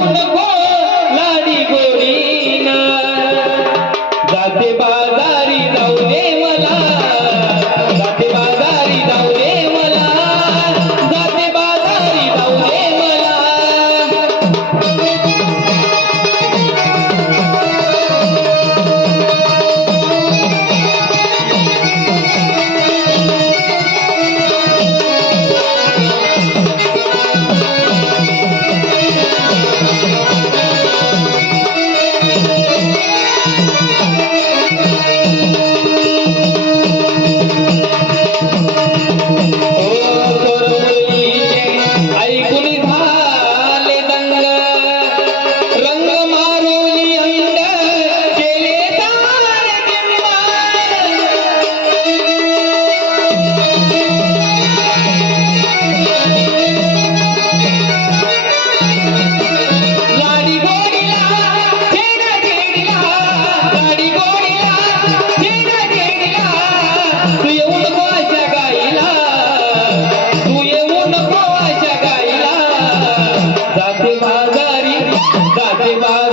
नको लाडी गोडीना जाते Thank you. जाते बाजारी